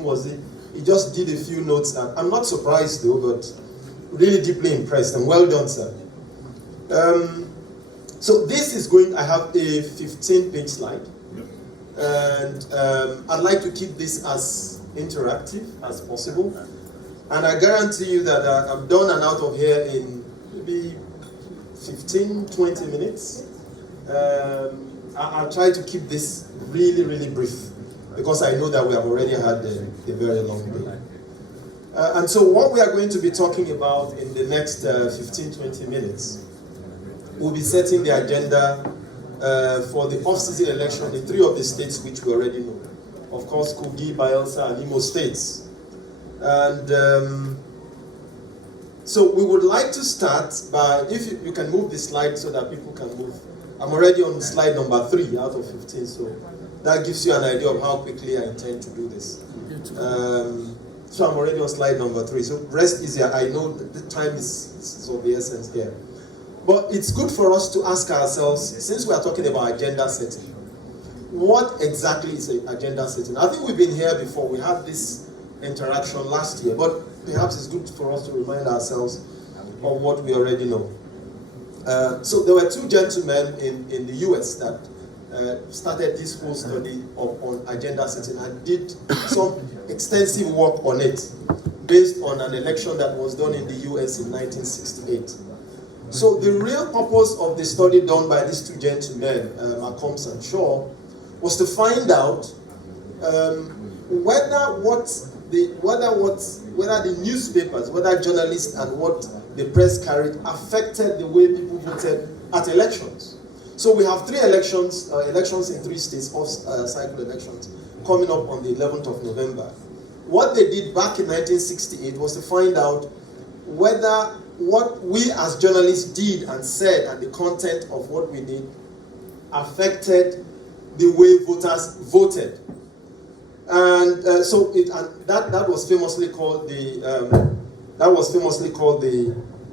theme was he just did a few notes, and I'm not surprised though, but really deeply impressed, and well done, sir. So this is I have a 15-page slide, and I'd like to keep this as interactive as possible, and I guarantee you that I'm done and out of here in maybe 15-20 minutes. I'll try to keep this really, really brief, because I know that we have already had a very long day. And so what we are going to be talking about in the next 15-20 minutes, we'll be setting the agenda for the off-season election in 3 of the states which we already know. Of course, Kogi, Bayelsa, and Imo states. And so we would like to start by, if you can move the slide so that people can move. I'm already on slide number 3 out of 15, so that gives you an idea of how quickly I intend to do this. So I'm already on slide number 3, so rest easy. I know the time is of the essence here. But it's good for us to ask ourselves, since we are talking about agenda setting, what exactly is an agenda setting? I think we've been here before. We had this interaction last year, but perhaps it's good for us to remind ourselves of what we already know. So there were 2 gentlemen in the US that started this whole study on agenda setting and did some extensive work on it based on an election that was done in the US in 1968. So the real purpose of the study done by these 2 gentlemen, McCombs and Shaw, was to find out whether the newspapers, whether journalists and what the press carried affected the way people voted at elections. So we have 3 elections in 3 states, off-cycle elections, coming up on the 11th of November. What they did back in 1968 was to find out whether what we as journalists did and said and the content of what we did affected the way voters voted. And that was famously called the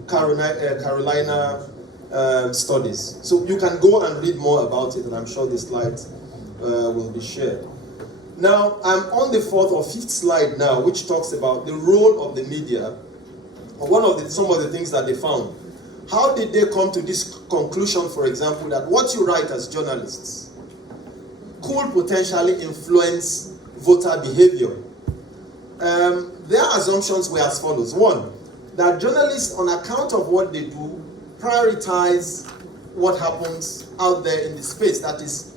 Carolina studies. So you can go and read more about it, and I'm sure the slides will be shared. Now I'm on the 4th or 5th slide now, which talks about the role of the media. Some of the things that they found. How did they come to this conclusion, for example, that what you write as journalists could potentially influence voter behavior? Their assumptions were as follows. 1, that journalists, on account of what they do, prioritize what happens out there in the space. That is,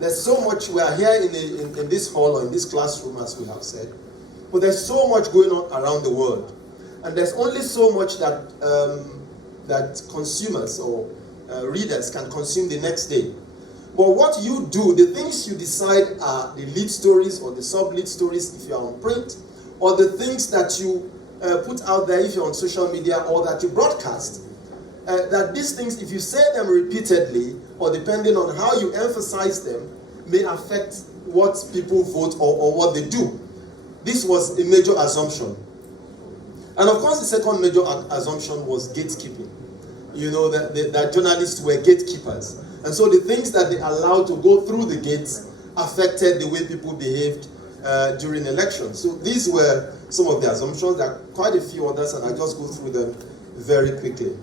there's so much, we are here in this hall or in this classroom, as we have said, but there's so much going on around the world. And there's only so much that that consumers or readers can consume the next day. But what you do, the things you decide are the lead stories or the sub-lead stories if you're on print, or the things that you put out there if you're on social media, or that you broadcast. That these things, if you say them repeatedly, or depending on how you emphasize them, may affect what people vote or what they do. This was a major assumption. And of course, the second major assumption was gatekeeping. You know, that journalists were gatekeepers. And so the things that they allowed to go through the gates affected the way people behaved during elections. So these were some of the assumptions. There are quite a few others, and I'll just go through them very quickly.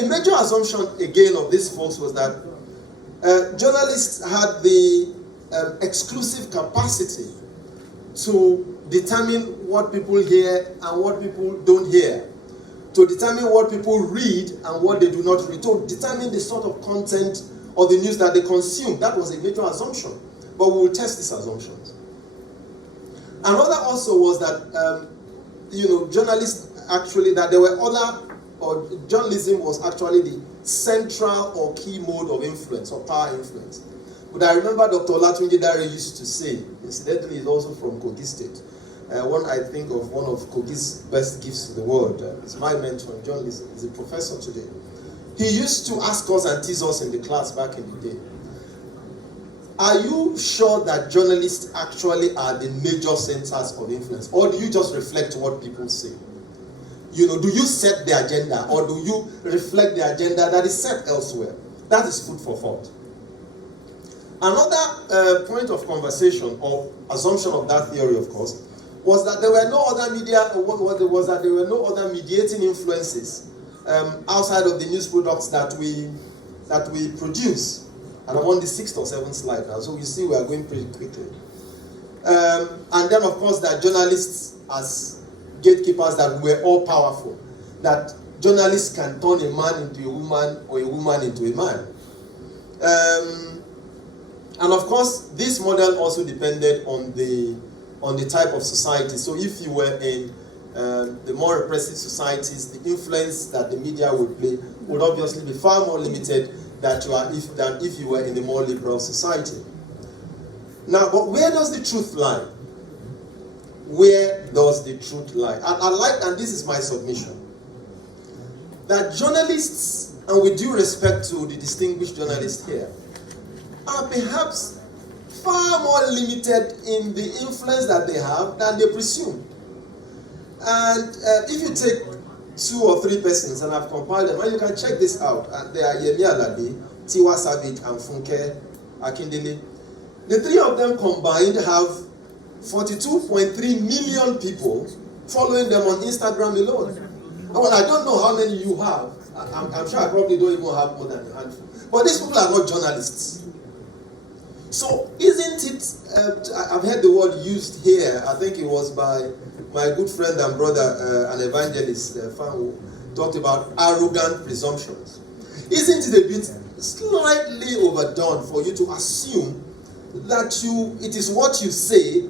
A major assumption, again, of these folks was that journalists had the exclusive capacity to determine what people hear and what people don't hear, to determine what people read and what they do not read, to determine the sort of content or the news that they consume. That was a major assumption, but we will test these assumptions. Another also was that, journalists actually, that there were or journalism was actually the central or key mode of influence or power influence. But I remember Dr. Olatunji Dare used to say, incidentally, he's also from Kogi State. I think of one of Kogi's best gifts to the world. He's my mentor in journalism. He's a professor today. He used to ask us and tease us in the class back in the day, are you sure that journalists actually are the major centers of influence? Or do you just reflect what people say? Do you set the agenda, or do you reflect the agenda that is set elsewhere? That is food for thought. Another point of conversation or assumption of that theory, of course, was that there were no other media, or what it was that there were no other mediating influences outside of the news products that we produce. And I'm on the 6th or 7th slide now, so you see we are going pretty quickly. And then, of course, there are journalists as gatekeepers that were all powerful. That journalists can turn a man into a woman or a woman into a man. And of course, this model also depended on the type of society. So if you were in the more repressive societies, the influence that the media would play would obviously be far more limited than if you were in a more liberal society. Now, but where does the truth lie? Where does the truth lie? And this is my submission, that journalists, and with due respect to the distinguished journalists here, are perhaps far more limited in the influence that they have than they presume. And if you take 2 or 3 persons, and I've compiled them, and you can check this out, they are Yemi Alade, Tiwa Savage, and Funke Akindele. The 3 of them combined have 42.3 million people following them on Instagram alone. Well, I don't know how many you have. I'm sure I probably don't even have more than a handful. But these people are not journalists. So isn't it, I've heard the word used here, I think it was by my good friend and brother, an evangelist, who talked about arrogant presumptions. Isn't it a bit slightly overdone for you to assume that it is what you say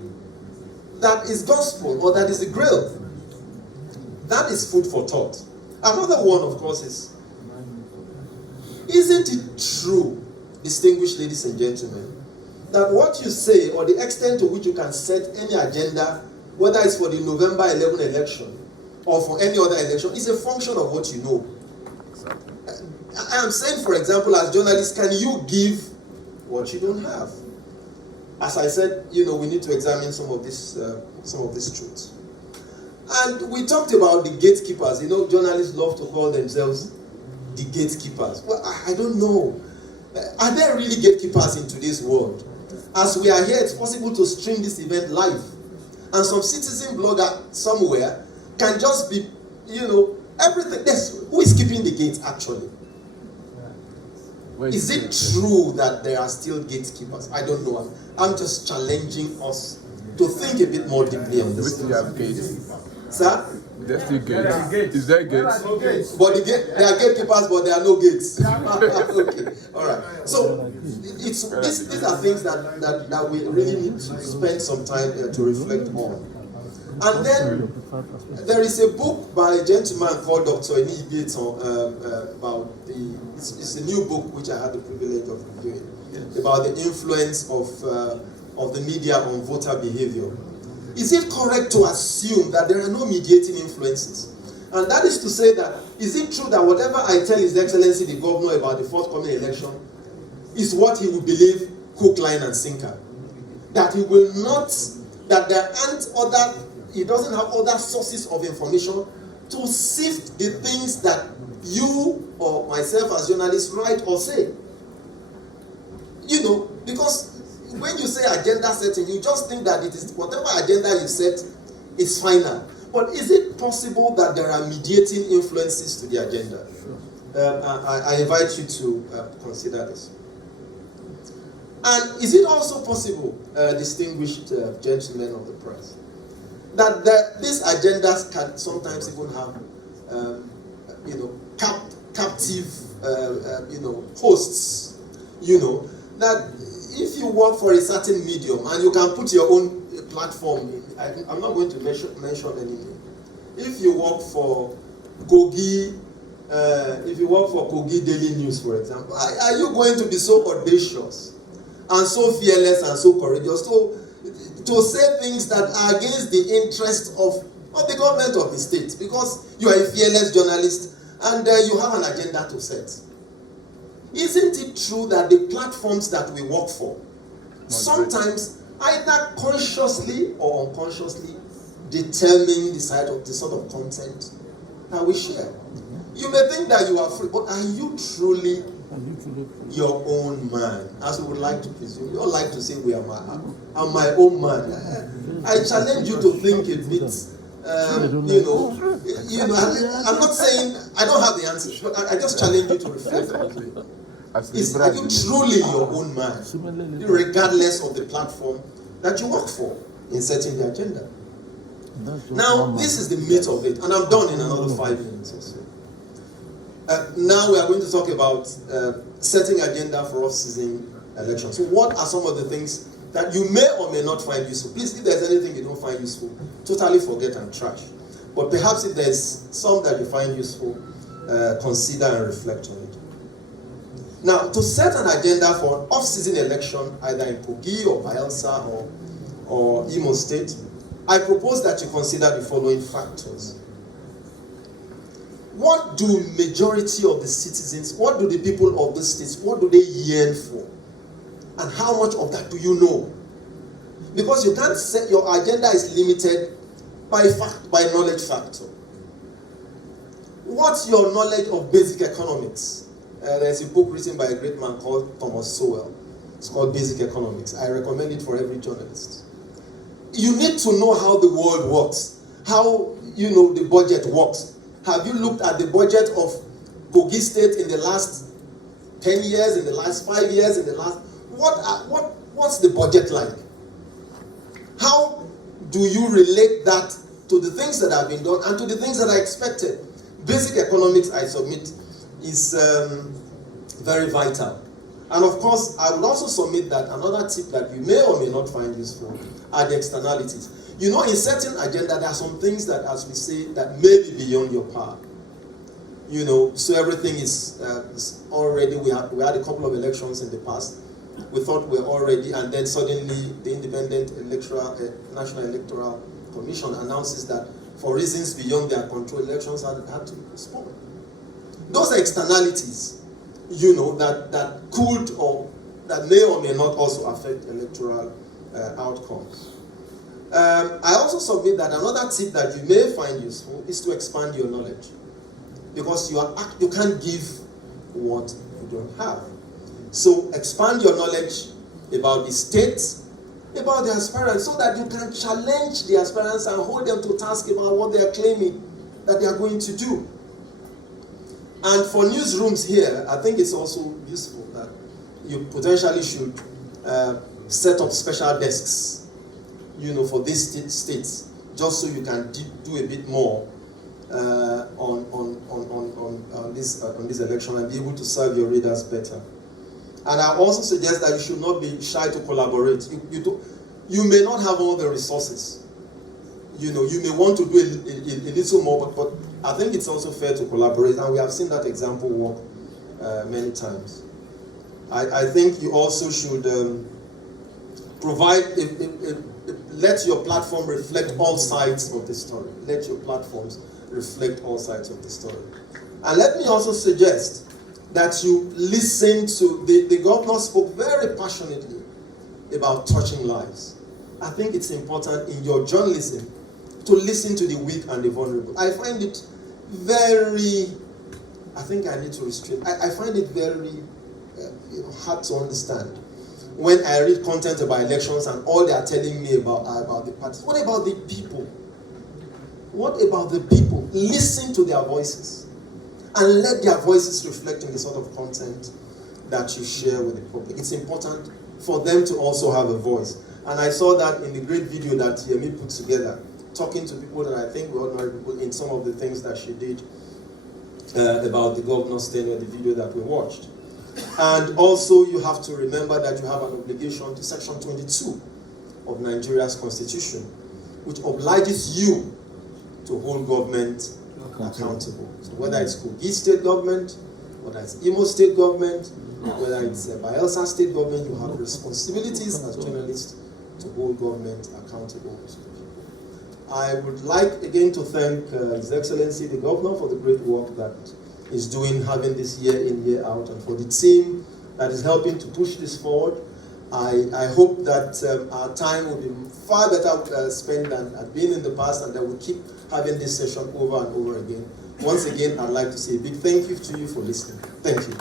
that is gospel or that is the grail? That is food for thought. Another one, of course, isn't it true, distinguished ladies and gentlemen, that what you say or the extent to which you can set any agenda, whether it's for the November 11 election or for any other election, is a function of what you know? Exactly. I am saying, for example, as journalists, can you give what you don't have? As I said, we need to examine some of these truths. And we talked about the gatekeepers. Journalists love to call themselves the gatekeepers. Well, I don't know. Are there really gatekeepers in today's world? As we are here, it's possible to stream this event live. And some citizen blogger somewhere can just be, everything. Who is keeping the gate, actually? Is it true that there are still gatekeepers? I don't know. I'm just challenging us to think a bit more deeply on this. We have gates. Sir? There's still gates. Is there gates? But there are gatekeepers, but there are no gates. Okay, all right. So these are things that we really need to spend some time to reflect on. And then there is a book by a gentleman called Dr. Ishiekwene about it's a new book which I had the privilege of reviewing, about the influence of the media on voter behavior. Is it correct to assume that there are no mediating influences? And that is to say that, is it true that whatever I tell His Excellency the Governor about the forthcoming election is what he will believe hook, line, and sinker? That he will not, that there aren't he doesn't have other sources of information to sift the things that you or myself as journalists write or say? Because when you say agenda setting, you just think that it is whatever agenda you set is final. But is it possible that there are mediating influences to the agenda? I invite you to consider this. And is it also possible, distinguished gentlemen of the press, that these agendas can sometimes even have, captive, hosts? That if you work for a certain medium and you can put your own platform, I'm not going to mention anything. If you work for Kogi Daily News, for example, are you going to be so audacious and so fearless and so courageous to say things that are against the interest of the government of the state, because you are a fearless journalist and you have an agenda to set? Isn't it true that the platforms that we work for sometimes either consciously or unconsciously determine the sort of content that we share? You may think that you are free, but are you truly your own man, as we would like to presume. We all like to say I'm my own man. I challenge you to think a bit. I'm not saying I don't have the answers, but I just challenge you to reflect on it. Are you truly your own man, regardless of the platform that you work for in setting the agenda? Now, this is the meat of it, and I'm done in another 5 minutes or so. Now we are going to talk about setting agenda for off-season elections. So what are some of the things that you may or may not find useful? Please, if there's anything you don't find useful, totally forget and trash. But perhaps if there's some that you find useful, consider and reflect on it. Now, to set an agenda for an off-season election, either in Kogi or Bayelsa or Imo State, I propose that you consider the following factors. What do majority of the citizens, what do the people of the states, what do they yearn for? And how much of that do you know? Because you can't set, your agenda is limited by knowledge factor. What's your knowledge of basic economics? There's a book written by a great man called Thomas Sowell. It's called Basic Economics. I recommend it for every journalist. You need to know how the world works, how the budget works. Have you looked at the budget of Kogi State in the last 10 years, in the last 5 years, in the last... What's the budget like? How do you relate that to the things that have been done and to the things that are expected? Basic economics, I submit, is very vital. And of course, I would also submit that another tip that you may or may not find useful are the externalities. In setting agenda, there are some things that, as we say, that may be beyond your power. So everything is already, we had a couple of elections in the past. We thought we're all ready, and then suddenly the Independent National Electoral Commission announces that for reasons beyond their control, elections had to be postponed. Those are externalities, that could or that may or may not also affect electoral outcomes. I also submit that another tip that you may find useful is to expand your knowledge, because you can't give what you don't have. So expand your knowledge about the state, about the aspirants, so that you can challenge the aspirants and hold them to task about what they are claiming that they are going to do. And for newsrooms here, I think it's also useful that you potentially should set up special desks, for these states, just so you can do a bit more on this election and be able to serve your readers better. And I also suggest that you should not be shy to collaborate. You may not have all the resources. You may want to do a little more, but I think it's also fair to collaborate, and we have seen that example work many times. I think you also should provide, let your platform reflect all sides of the story. Let your platforms reflect all sides of the story. And let me also suggest that you listen to, the governor spoke very passionately about touching lives. I think it's important in your journalism to listen to the weak and the vulnerable. I find it very, I think I need to restrain. I find it very hard to understand when I read content about elections and all they are telling me about the parties. What about the people? What about the people? Listen to their voices and let their voices reflect in the sort of content that you share with the public. It's important for them to also have a voice. And I saw that in the great video that Yemi put together, talking to people that I think were ordinary people in some of the things that she did about the governor's tenure, the video that we watched. And also you have to remember that you have an obligation to Section 22 of Nigeria's Constitution, which obliges you to hold government accountable. So whether it's Kogi State government, whether it's Imo State government, whether it's Bayelsa State government, you have responsibilities as journalists to hold government accountable to the people. I would like again to thank His Excellency the Governor for the great work that he's doing, having this year in, year out, and for the team that is helping to push this forward. I hope that our time will be far better spent than had been in the past, and that we'll keep having this session over and over again. Once again, I'd like to say a big thank you to you for listening. Thank you.